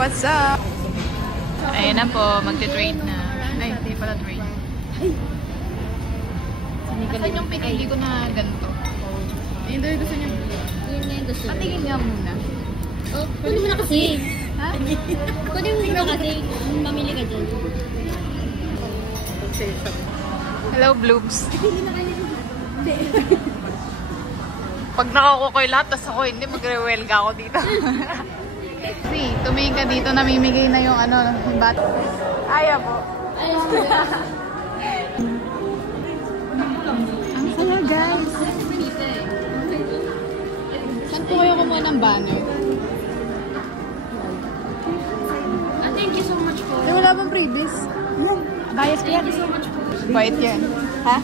what's up? Ayan na po, magte-trade na. Ay, hindi pala trade. Saan yung pinili ko na ganito? Ayun daw yung gusto niya. Yun na yung gusto. Patingin nga muna. Oh, kunin mo na kasi. Ha? Kunin mo na kasi. Mamili ka dyan. Hello, Bloops. Pag nakakukoy lahat, tas ako hindi, magre-welga ako dito. See, tumingin ka dito, namimigay na yung ano, yung bat. Ayaw po. Ang saya, guys. Saan po kayo kumuha ng banner? Thank you so much po. Wala bang previous? Bias ko yan. Thank you so much po. Bait yan. Ha?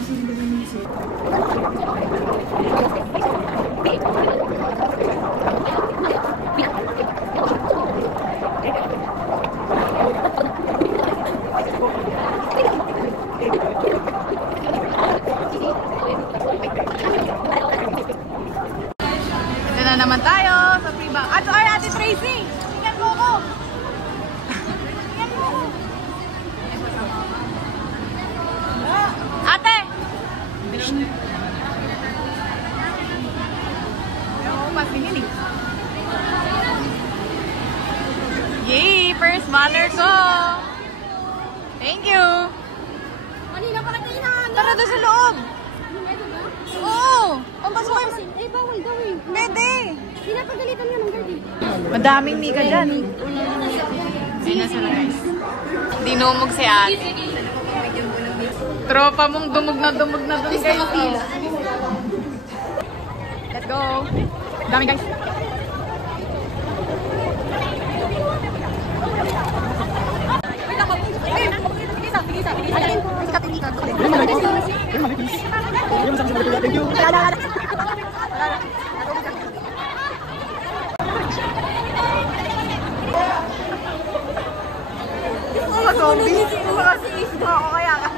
Ito na naman tayo sa Freebank. Ato ay Ate Tracy! Tingnan mo ko! Tingnan mo! Ate! Oo, patingin eh. Yay! First banner ko! Thank you! Kanina pa kita inaano. Tara doon sa loob! Ito ba? Oo! Pampasok kayo! Eh, bawal daw eh. Pwede! Pinapagalitan nga ng guard eh. Madaming mika dyan. Ulang na yan. Ayun na sila guys. Dinumog si ate. Tropa mong dumog na dumog na dumog guys. Let's go! Dami guys. Wait ako. Tigisa. Thank you. Mga zombie. Mga sinisdo ako kaya ka.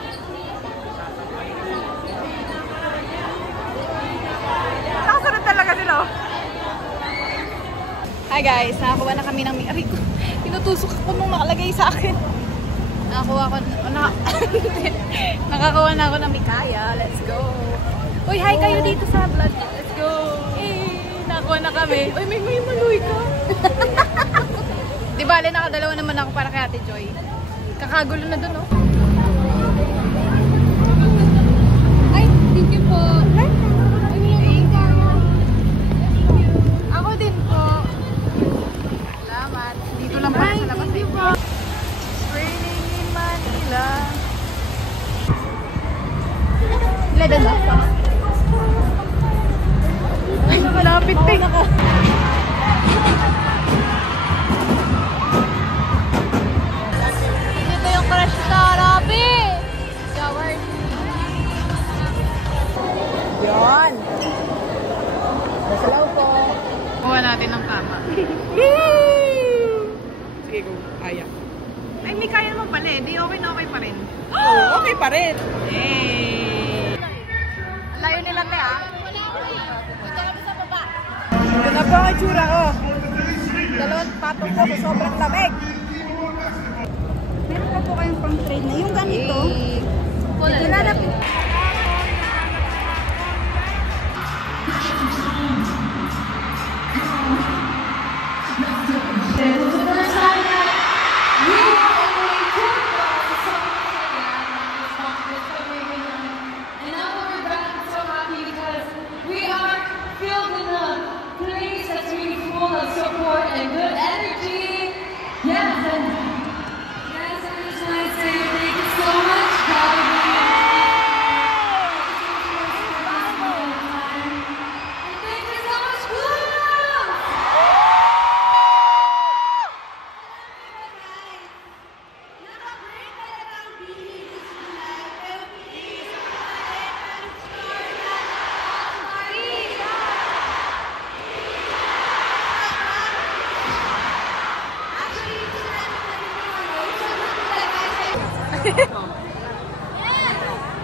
Nakasunod talaga sila. Hi guys, nakakuha na kami ng aray ko. Tinutusok ako nung nakalagay sa akin. Nakakuha na ako ng mikaya. Let's go. Uy, hi kayo dito sa vlog. Let's go. Nakakuha na kami. Uy, may maluy ka. Di ba, nakadalawa naman ako para kay Ate Joy. Kakagulo na dun, oh. Ay, thank you po. Ako din po. Salamat. Dito lang pala sa labas. Thank you po. Raining in Manila. 11 ba? Ay, malapit din ako. Dito yung crush na, Rabi! Shower. Yan. Masalaw po. Kuha natin ng kama. Sige, go. Kaya. Ay, may kaya naman pala eh. Di okay na okay pa rin. Oo, okay pa rin. Yay! Layo nila te ah. Wala ko eh. Punta kami sa baba. Ito na po ang itsura ko. Dalawang patong ko sa sobrang lamig. Meron pa po kayong pang trade na. Yung ganito. Lalapit.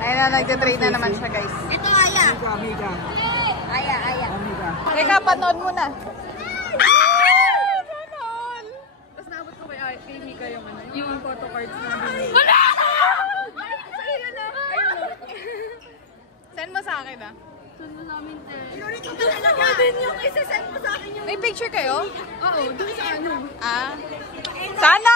Ayun na, nagtitrade na naman siya, guys. Ito, Aya. Amiga. Aya, Aya. Amiga. Teka, panood muna. Ah! Ganon! Tapos naabot ko ba kay Mika yung ano, yung photo cards na binili. Wala! Sa'yo na. Send mo sa akin ah. Saan mo sa amin, te? Talaga din yung isa-send mo sa akin yung... May picture kayo? Oo, dun sa ano. Ah. Sana